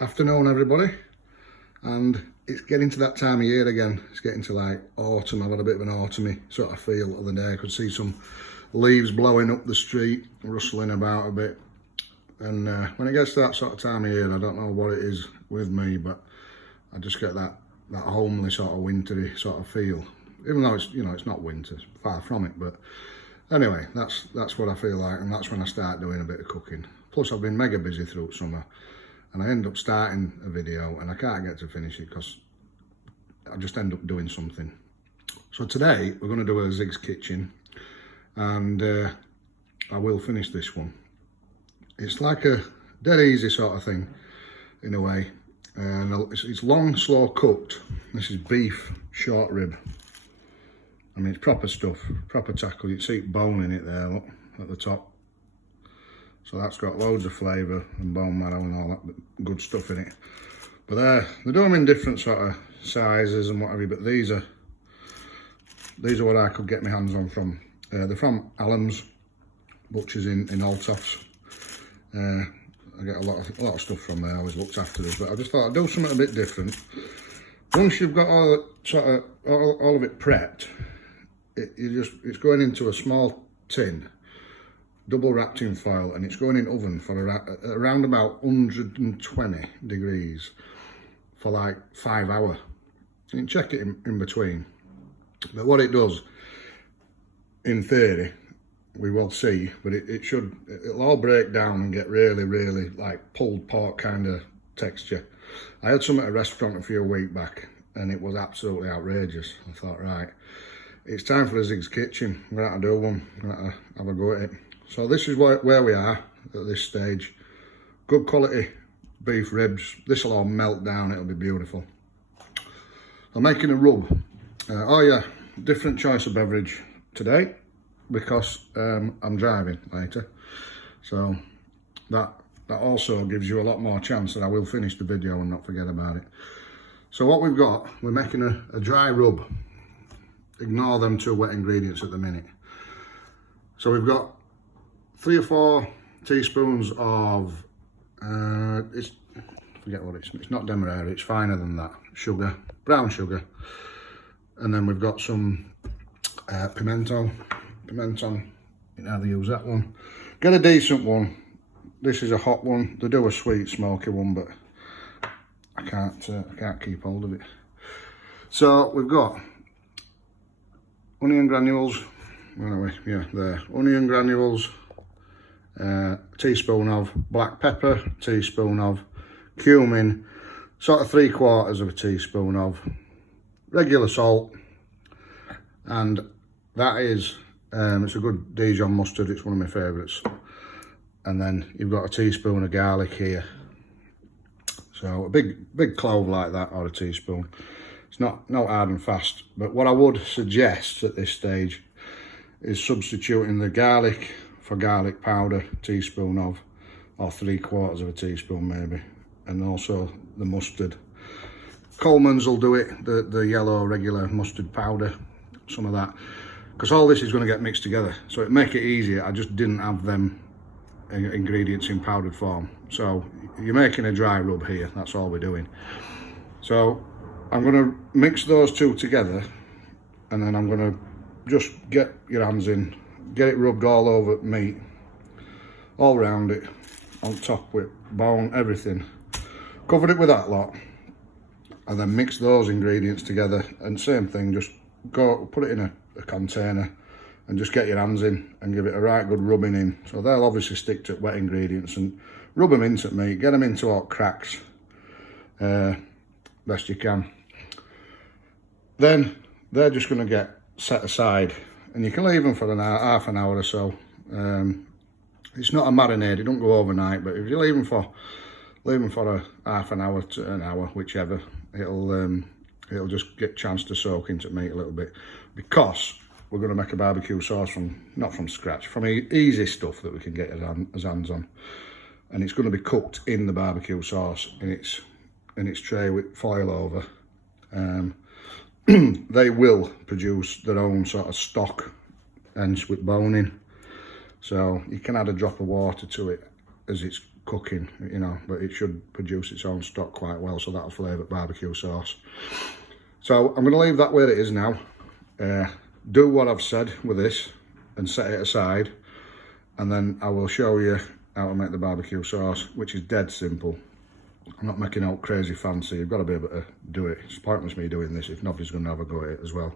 Afternoon everybody, and it's getting to that time of year again. It's getting to like autumn. I've had a bit of an autumny sort of feel the other day. I could see some leaves blowing up the street, rustling about a bit, and when it gets to that sort of time of year, I don't know what it is with me, but I just get that homely sort of wintry sort of feel, even though it's, you know, it's not winter, it's far from it. But anyway, that's what I feel like, and that's when I start doing a bit of cooking. Plus I've been mega busy through summer, and I end up starting a video and I can't get to finish it because I just end up doing something. So today we're going to do a Ziggs Kitchen, and I will finish this one. It's like a dead easy sort of thing in a way, and it's long, slow cooked. This is beef short rib. I mean, it's proper stuff, proper tackle. You can see bone in it there, look, at the top. So that's got loads of flavour and bone marrow and all that good stuff in it. But they do them in different sort of sizes and whatever, but these are what I could get my hands on from. They're from Allen's Butchers in Altoffs. I get a lot of stuff from there. I always looked after this, but I just thought I'd do something a bit different. Once you've got all of it prepped, it's going into a small tin, double wrapped in foil, and it's going in oven for around about 120 degrees for like 5 hours. You can check it in between. But what it does, in theory, we will see, but it'll all break down and get really, really like pulled pork kind of texture. I had some at a restaurant a few weeks back and it was absolutely outrageous. I thought, right, it's time for a Ziggs Kitchen. I'm gonna have to do one, I'm gonna have to have a go at it. So this is where we are at this stage. Good quality beef ribs. This will all melt down, it'll be beautiful. I'm making a rub. Oh yeah, different choice of beverage today because I'm driving later. So that also gives you a lot more chance that I will finish the video and not forget about it. So what we've got, we're making a dry rub. Ignore them 2 wet ingredients at the minute. So we've got 3 or 4 teaspoons of, forget what it's not demerara, it's finer than that, sugar, brown sugar. And then we've got some pimento, you can either use that one. Get a decent one. This is a hot one. They do a sweet smoky one, but I can't keep hold of it. So we've got onion granules, where are we? Yeah, there. Onion granules, a teaspoon of black pepper, teaspoon of cumin, sort of 3/4 of a teaspoon of regular salt, and that is, it's a good Dijon mustard, it's one of my favourites. And then you've got a teaspoon of garlic here. So a big clove like that, or a teaspoon. It's not hard and fast, but what I would suggest at this stage is substituting the garlic for garlic powder, teaspoon of, or 3/4 of a teaspoon maybe, and also the mustard. Coleman's will do it, the yellow regular mustard powder, some of that, because all this is going to get mixed together. So it make it easier, I just didn't have them ingredients in powdered form. So you're making a dry rub here, that's all we're doing. So I'm going to mix those 2 together, and then I'm going to just get your hands in, get it rubbed all over meat, all round it, on top with bone, everything. Covered it with that lot, and then mix those ingredients together, and same thing, just go put it in a container and just get your hands in and give it a right good rubbing in. So they'll obviously stick to wet ingredients, and rub them into meat, get them into all cracks best you can. Then they're just going to get set aside, and you can leave them for half an hour or so. It's not a marinade, it don't go overnight, but if you leave them for a half an hour to an hour, whichever, it'll just get a chance to soak into meat a little bit, because we're going to make a barbecue sauce not from scratch, from easy stuff that we can get our hands on, and it's going to be cooked in the barbecue sauce in its tray with foil over. They will produce their own sort of stock, hence with bone in, so you can add a drop of water to it as it's cooking, you know, but it should produce its own stock quite well, so that'll flavour barbecue sauce. So I'm going to leave that where it is now. Do what I've said with this and set it aside, and then I will show you how to make the barbecue sauce, which is dead simple. I'm not making out crazy fancy. You've got to be able to do it. It's pointless me doing this if nobody's going to have a go at it as well.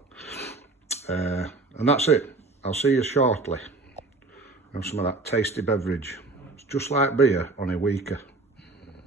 And that's it. I'll see you shortly. Have some of that tasty beverage. It's just like beer, only weaker.